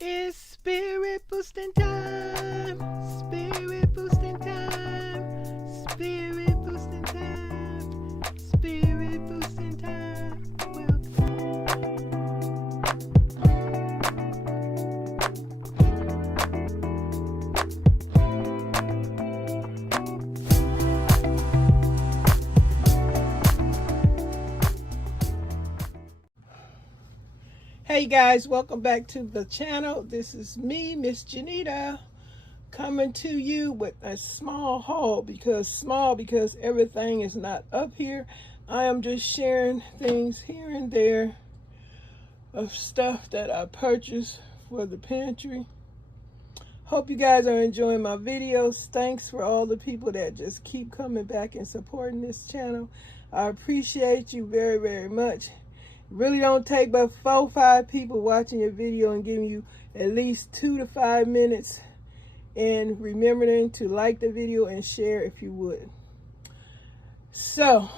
It's spirit boosting time. Spirit boosting time. Spirit boosting time. Spirit boosting time. Hey guys, welcome back to the channel. This is me, Miss JENITA, coming to you with a small haul because everything is not up here. I am just sharing things here and there of stuff that I purchased for the pantry. Hope you guys are enjoying my videos. Thanks for all the people that just keep coming back and supporting this channel. I appreciate you very, very much. Really don't take but 4 or 5 people watching your video and giving you at least 2 to 5 minutes, and remembering to like the video and share if you would. So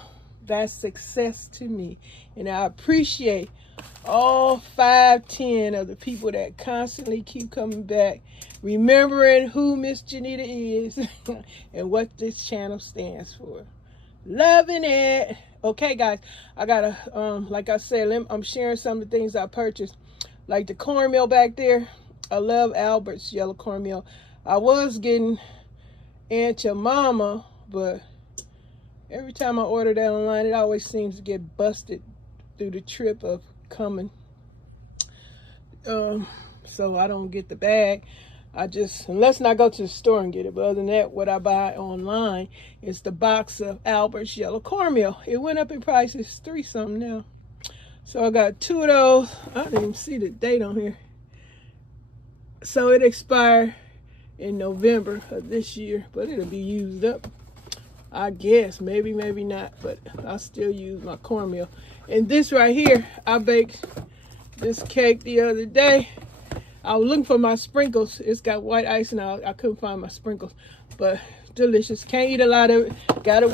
that's success to me, and I appreciate all 5-10 of the people that constantly keep coming back, remembering who Miss JENITA is and what this channel stands for. Loving it. Okay guys, I gotta like I said, I'm sharing some of the things I purchased, like the cornmeal back there. I love Albert's yellow cornmeal. I was getting Aunt Your Mama, but every time I order that online, it always seems to get busted through the trip of coming, so I don't get the bag. I just, unless I go to the store and get it, but other than that, what I buy online is the box of Albert's yellow cornmeal. It went up in price. It's $3 something now. So I got 2 of those. I didn't even see the date on here. So it expired in November of this year, but it'll be used up, I guess. Maybe, maybe not, but I still use my cornmeal. And this right here, I baked this cake the other day. I was looking for my sprinkles. It's got white icing. I couldn't find my sprinkles, but delicious. Can't eat a lot of it. Gotta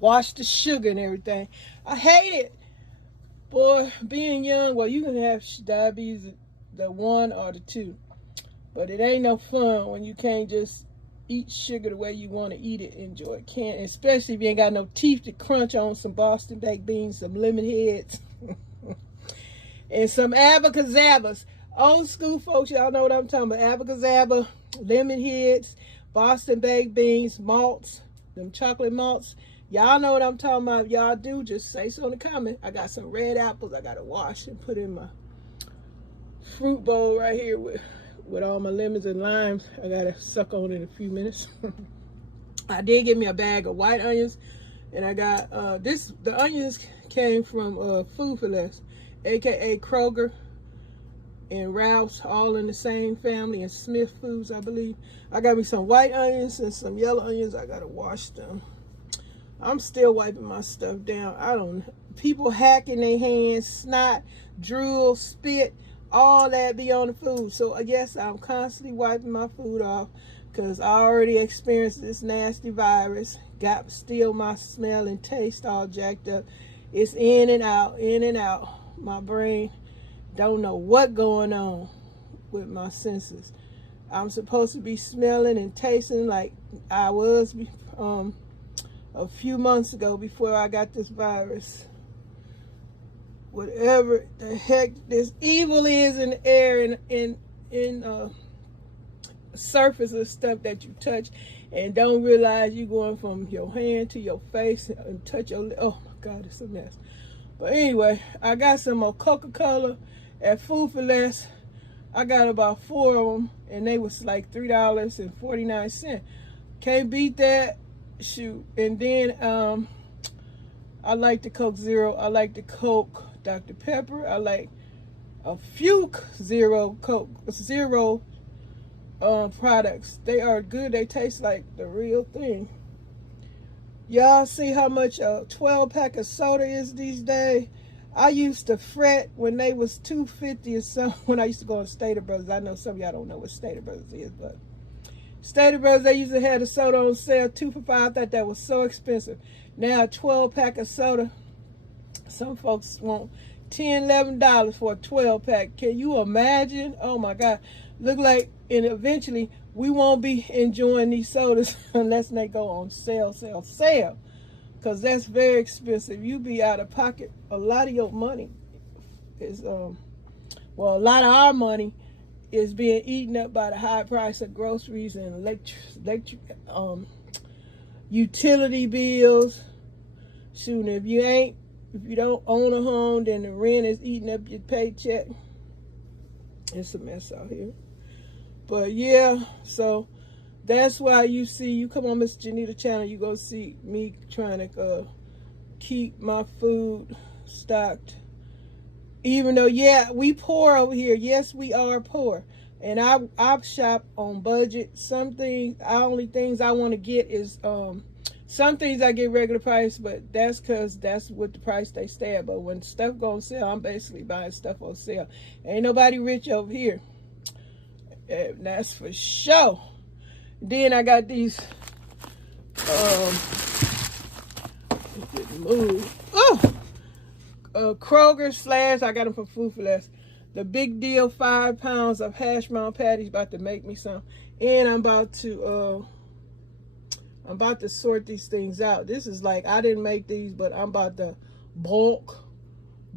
wash the sugar and everything. I hate it. Boy, being young, well, you can have diabetes, the 1 or the 2, but it ain't no fun when you can't just eat sugar the way you want to eat it. Enjoy it. Can't, especially if you ain't got no teeth to crunch on some Boston baked beans, some lemon heads, and some abacazabas. Old school folks, y'all know what I'm talking about. Abacazaba, lemon heads, Boston baked beans, malts, them chocolate malts. Y'all know what I'm talking about. If y'all do, just say so in the comment. I got some red apples I got to wash and put in my fruit bowl right here with all my lemons and limes. I got to suck on in a few minutes. I did get me a bag of white onions, and I got the onions came from Food for Less, aka Kroger and Ralph's, all in the same family, and Smith Foods, I believe. I got me some white onions and some yellow onions. I gotta wash them. I'm still wiping my stuff down. People hacking their hands, snot, drool, spit, all that be on the food. So I guess I'm constantly wiping my food off because I already experienced this nasty virus. Got still my smell and taste all jacked up. It's in and out, in and out. My brain don't know what going on with my senses. I'm supposed to be smelling and tasting like I was a few months ago before I got this virus. Whatever the heck this evil is in the air and in surface of stuff that you touch and don't realize you going from your hand to your face and touch your lip. Oh my God, it's a mess. But anyway, I got some more Coca-Cola at Food for Less. I got about 4 of them, and they was like $3.49. Can't beat that. Shoot. And then I like the Coke Zero. I like the Coke Dr. Pepper. I like a few Coke Zero products. They are good. They taste like the real thing. Y'all see how much a 12-pack of soda is these days? I used to fret when they was $2.50 or something when I used to go to Stater Brothers. I know some of y'all don't know what Stater Brothers is, but Stater Brothers, they used to have the soda on sale 2 for $5. I thought that was so expensive. Now a 12-pack of soda, some folks won't $10, $11 for a 12-pack. Can you imagine? Oh my God. Look like, and eventually we won't be enjoying these sodas unless they go on sale. Because that's very expensive. You be out of pocket. A lot of your money is, well, a lot of our money is being eaten up by the high price of groceries and utility bills. Soon, if you don't own a home, then the rent is eating up your paycheck. It's a mess out here. But yeah, so that's why you come on Miss Janita channel, you go see me trying to keep my food stocked. Even though, yeah, we poor over here. Yes, we are poor. And I shop on budget. Some things, only things I want to get is, some things I get regular price, but that's because that's what the price they stay at. But when stuff go on sale, I'm basically buying stuff on sale. Ain't nobody rich over here. That's for sure. Then I got these, Kroger Slash. I got them from Food for Less. The big deal 5 pounds of hash brown patties, about to make me some. And I'm about to sort these things out. This is like, I didn't make these, but I'm about to bulk,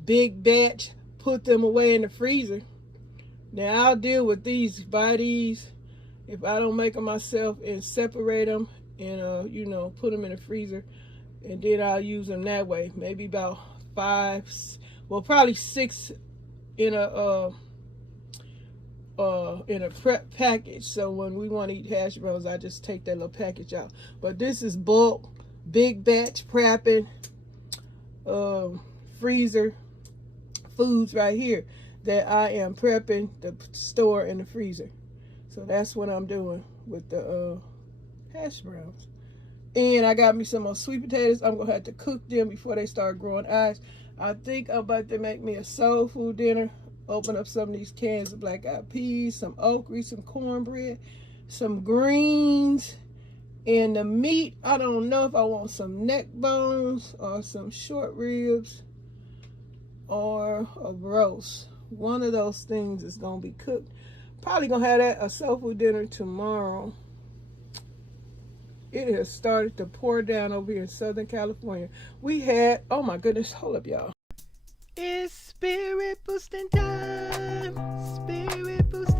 big batch, put them away in the freezer. Now I'll deal with these, buy these if I don't make them myself, and separate them and you know, put them in the freezer, and then I'll use them that way. Maybe about 5, well, probably 6 in a prep package. So when we want to eat hash browns, I just take that little package out. But this is bulk, big batch prepping, freezer foods right here that I am prepping to store in the freezer. So that's what I'm doing with the hash browns. And I got me some more sweet potatoes. I'm gonna have to cook them before they start growing eyes. I think I'm about to make me a soul food dinner. Open up some of these cans of black eyed peas, some okra, some cornbread, some greens, and the meat. I don't know if I want some neck bones or some short ribs or a roast. One of those things is gonna be cooked. Probably gonna have that a soul food dinner tomorrow. It has started to pour down over here in Southern California. We had, oh my goodness, hold up, y'all. It's spirit boosting time. Spirit boosting.